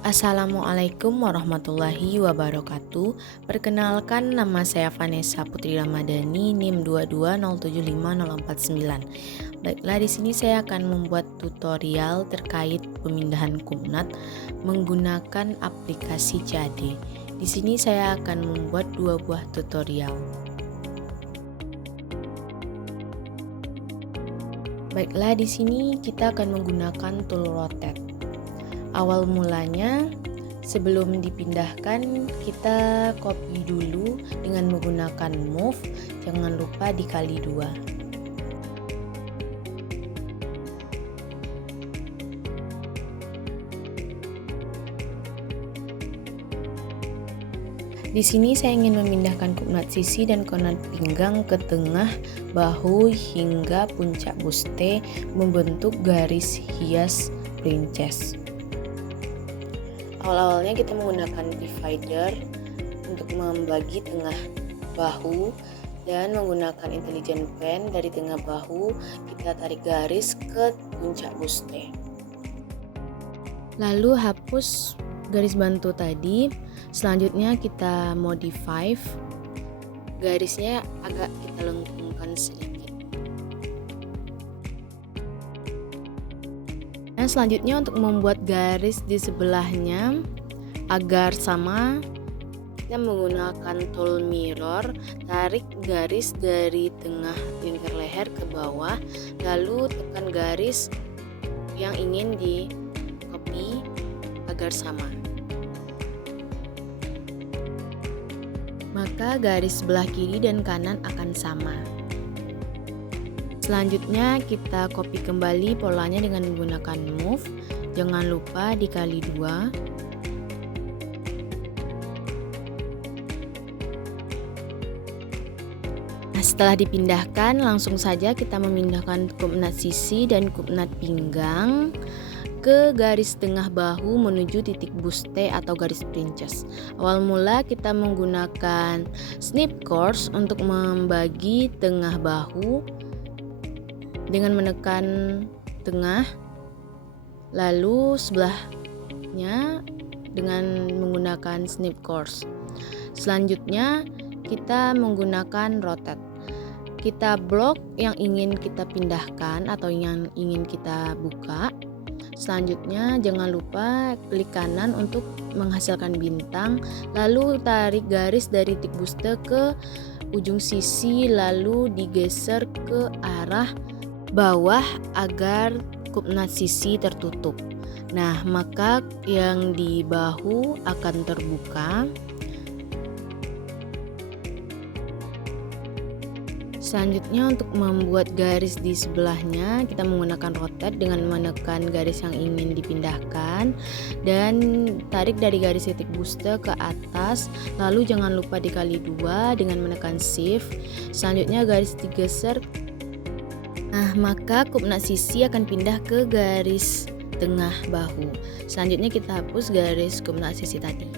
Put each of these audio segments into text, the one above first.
Assalamualaikum warahmatullahi wabarakatuh. Perkenalkan, nama saya Vanessa Putri Ramadhani, NIM 220750449. Baiklah, di sini saya akan membuat tutorial terkait pemindahan kumnat menggunakan aplikasi CAD. Di sini saya akan membuat dua buah tutorial. Baiklah, di sini kita akan menggunakan tool rotate. Awal mulanya, sebelum dipindahkan, kita copy dulu dengan menggunakan move, jangan lupa dikali 2. Di sini saya ingin memindahkan kumnat sisi dan kumnat pinggang ke tengah bahu hingga puncak buste membentuk garis hias princess. Awal-awalnya kita menggunakan divider untuk membagi tengah bahu dan menggunakan intelligent pen dari tengah bahu kita tarik garis ke puncak buste. Lalu hapus garis bantu tadi. Selanjutnya kita modify, garisnya agak kita lengkungkan sedikit. Nah, selanjutnya untuk membuat garis di sebelahnya agar sama, kita menggunakan tool mirror, tarik garis dari tengah lingkar leher ke bawah, lalu tekan garis yang ingin di copy agar sama. Maka garis sebelah kiri dan kanan akan sama. Selanjutnya kita copy kembali polanya dengan menggunakan move, jangan lupa dikali 2. Nah, setelah dipindahkan, langsung saja kita memindahkan kumnat sisi dan kumnat pinggang ke garis tengah bahu menuju titik buste atau garis princess. Awal mula kita menggunakan snip course untuk membagi tengah bahu dengan menekan tengah, lalu sebelahnya dengan menggunakan snip course. Selanjutnya kita menggunakan rotate. Kita blok yang ingin kita pindahkan atau yang ingin kita buka. Selanjutnya jangan lupa klik kanan untuk menghasilkan bintang, lalu tarik garis dari titik buste ke ujung sisi lalu digeser ke arah bawah agar kumnat sisi tertutup. Nah, maka yang di bahu akan terbuka. Selanjutnya untuk membuat garis di sebelahnya, kita menggunakan rotate dengan menekan garis yang ingin dipindahkan dan tarik dari garis titik buste ke atas, lalu jangan lupa dikali 2 dengan menekan shift. Selanjutnya garis digeser. Nah, maka kumnat sisi akan pindah ke garis tengah bahu. Selanjutnya kita hapus garis kumnat sisi tadi.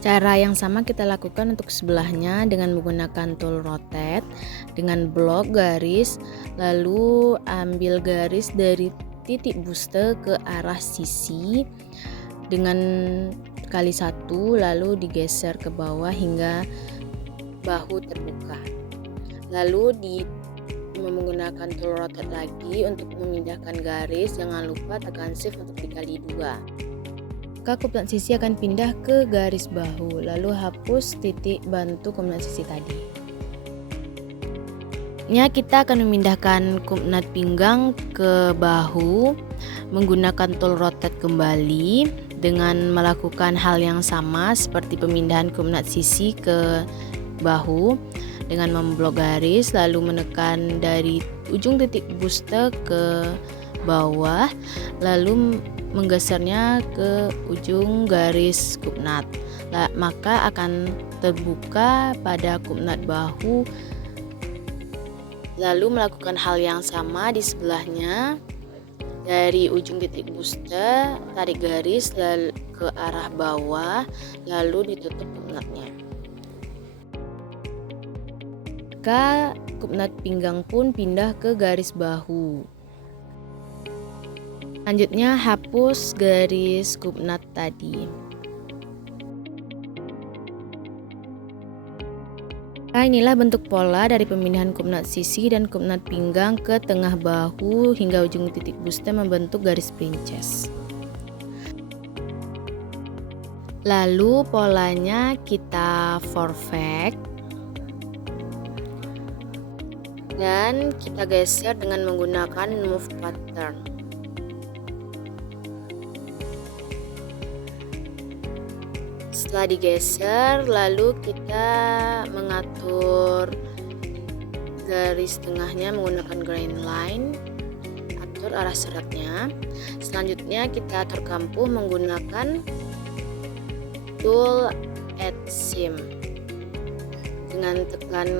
Cara yang sama kita lakukan untuk sebelahnya dengan menggunakan tool rotate, dengan blok garis, lalu ambil garis dari titik buste ke arah sisi dengan kali 1, lalu digeser ke bawah hingga bahu terbuka. Lalu menggunakan tool rotate lagi untuk memindahkan garis, jangan lupa tekan shift untuk dikali 2. Maka kumnat sisi akan pindah ke garis bahu, lalu hapus titik bantu kumnat sisi tadi. Kita akan memindahkan kumnat pinggang ke bahu menggunakan tool rotate kembali dengan melakukan hal yang sama seperti pemindahan kumnat sisi ke bahu dengan memblok garis lalu menekan dari ujung titik buste ke bawah lalu menggesernya ke ujung garis kumnat. Maka akan terbuka pada kumnat bahu. Lalu melakukan hal yang sama di sebelahnya. Dari ujung titik buste tarik garis ke arah bawah lalu ditutup kumnatnya. Maka kumnat pinggang pun pindah ke garis bahu. Selanjutnya hapus garis kupnat tadi. Nah, inilah bentuk pola dari pemindahan kupnat sisi dan kupnat pinggang ke tengah bahu hingga ujung titik buste membentuk garis princess. Lalu polanya kita perfect dan kita geser dengan menggunakan move pattern. Setelah digeser, lalu kita mengatur garis tengahnya menggunakan grain line, atur arah seratnya. Selanjutnya kita atur kampuh menggunakan tool add seam. Dengan tekan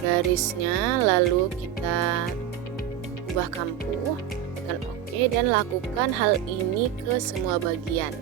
garisnya, lalu kita ubah kampuh, tekan OK dan lakukan hal ini ke semua bagian.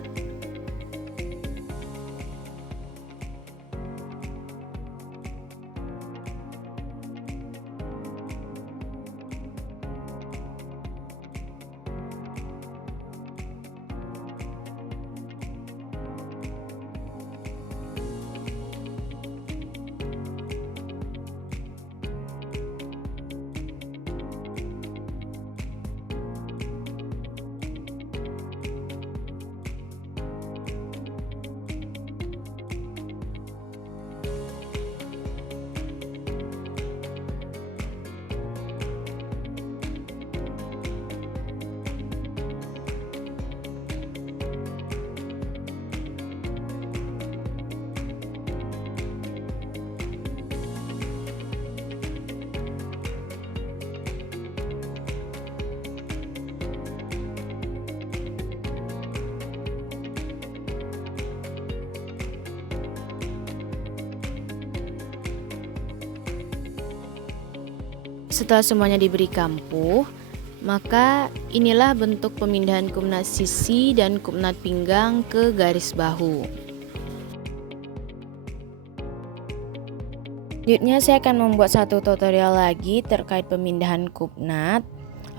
Setelah semuanya diberi kampuh, maka inilah bentuk pemindahan kupnat sisi dan kupnat pinggang ke garis bahu. Selanjutnya saya akan membuat satu tutorial lagi terkait pemindahan kupnat.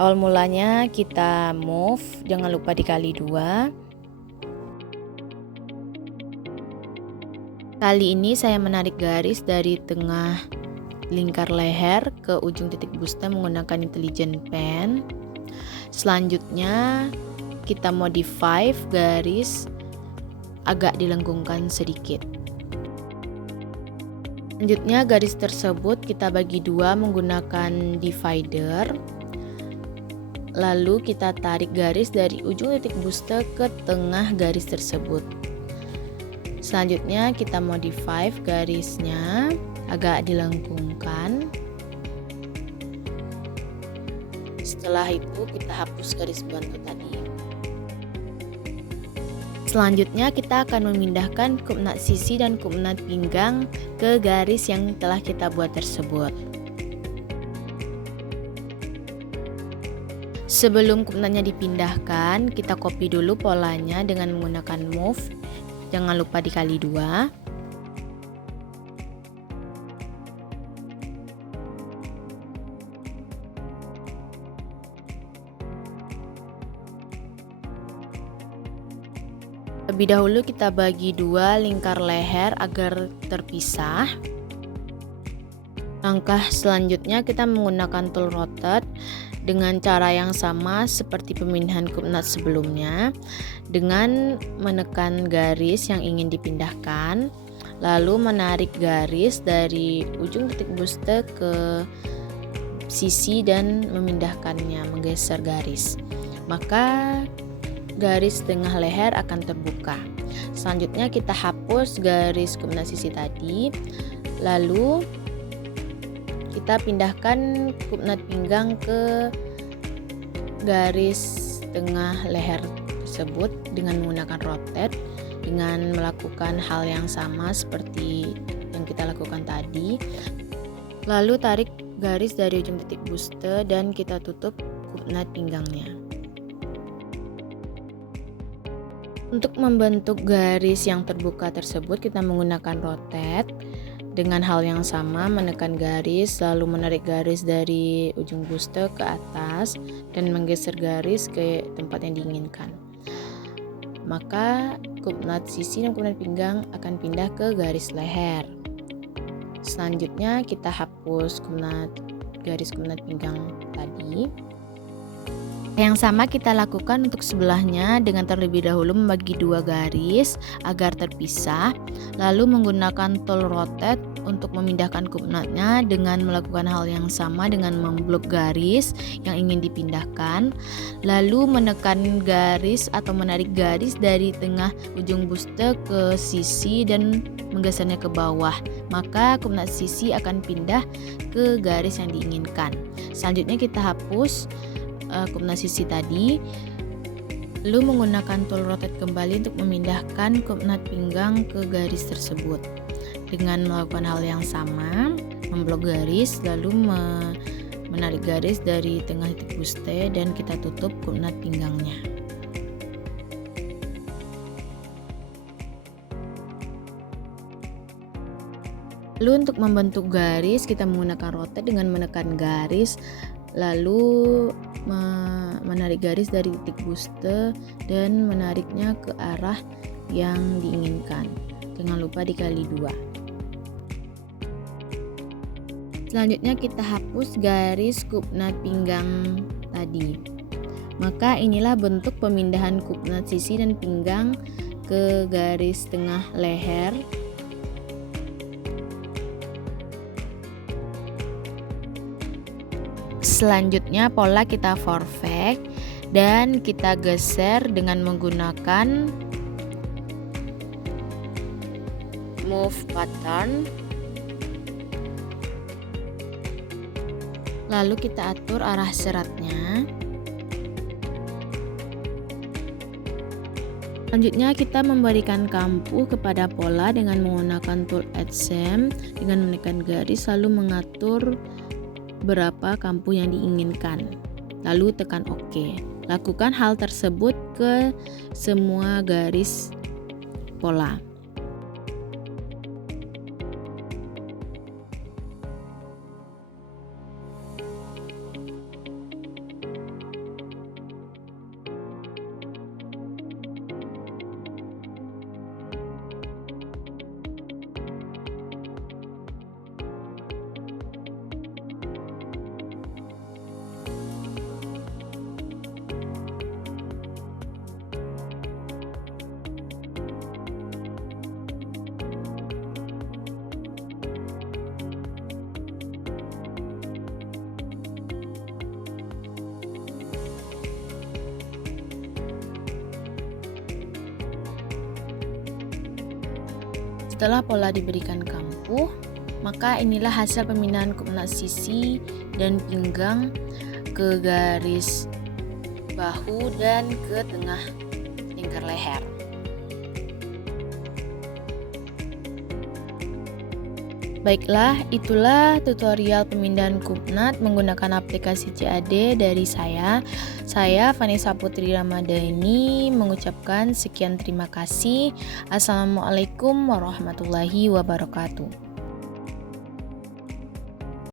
Awal mulanya kita move, jangan lupa dikali 2. Kali ini saya menarik garis dari tengah lingkar leher ke ujung titik buste menggunakan intelligent pen. Selanjutnya kita modify garis agak dilengkungkan sedikit. Selanjutnya garis tersebut kita bagi 2 menggunakan divider. Lalu kita tarik garis dari ujung titik buste ke tengah garis tersebut. Selanjutnya kita modify garisnya agak dilengkungkan. Setelah itu kita hapus garis bantu tadi. Selanjutnya kita akan memindahkan kupnat sisi dan kupnat pinggang ke garis yang telah kita buat tersebut. Sebelum kupnatnya dipindahkan, kita copy dulu polanya dengan menggunakan move. Jangan lupa dikali 2. Lebih dahulu kita bagi 2 lingkar leher agar terpisah. Langkah selanjutnya kita menggunakan tool rotate dengan cara yang sama seperti pemindahan kupnat sebelumnya, dengan menekan garis yang ingin dipindahkan, lalu menarik garis dari ujung titik buste ke sisi dan memindahkannya, menggeser garis. Maka garis tengah leher akan terbuka. Selanjutnya kita hapus garis kupnat sisi tadi, lalu kita pindahkan kupnat pinggang ke garis tengah leher tersebut dengan menggunakan rotate, dengan melakukan hal yang sama seperti yang kita lakukan tadi. Lalu tarik garis dari ujung titik buste dan kita tutup kupnat pinggangnya. Untuk membentuk garis yang terbuka tersebut kita menggunakan rotate Dengan hal yang sama, menekan garis, lalu menarik garis dari ujung buste ke atas dan menggeser garis ke tempat yang diinginkan. Maka kup nut sisi dan kup nut pinggang akan pindah ke garis leher. Selanjutnya kita hapus garis kup nut pinggang tadi. Yang sama kita lakukan untuk sebelahnya dengan terlebih dahulu membagi dua garis agar terpisah, lalu menggunakan tool rotate untuk memindahkan kup nutnya dengan melakukan hal yang sama dengan memblok garis yang ingin dipindahkan, lalu menekan garis atau menarik garis dari tengah ujung buste ke sisi dan menggesernya ke bawah, maka kup nut sisi akan pindah ke garis yang diinginkan. Selanjutnya kita hapus kup nut sisi tadi, lalu menggunakan tool rotate kembali untuk memindahkan kup nut pinggang ke garis tersebut dengan melakukan hal yang sama, memblok garis lalu menarik garis dari tengah titik buste dan kita tutup kup nut pinggangnya. Lalu untuk membentuk garis kita menggunakan rotate dengan menekan garis lalu menarik garis dari titik buste dan menariknya ke arah yang diinginkan. Jangan lupa dikali 2. Selanjutnya kita hapus garis kup nut pinggang tadi. Maka inilah bentuk pemindahan kup nut sisi dan pinggang ke garis tengah leher. Selanjutnya pola kita perfect dan kita geser dengan menggunakan move pattern. Lalu kita atur arah seratnya. Selanjutnya kita memberikan kampu kepada pola dengan menggunakan tool adjust dengan menekan garis lalu mengatur berapa kampu yang diinginkan, lalu tekan OK. Lakukan hal tersebut ke semua garis pola. Setelah pola diberikan kampu, maka inilah hasil pemindahan kup nut sisi dan pinggang ke garis bahu dan ke tengah lingkar leher. Baiklah, itulah tutorial pemindahan kup nut menggunakan aplikasi CAD dari saya. Saya Vanessa Putri Ramadhani mengucapkan sekian terima kasih. Assalamualaikum warahmatullahi wabarakatuh.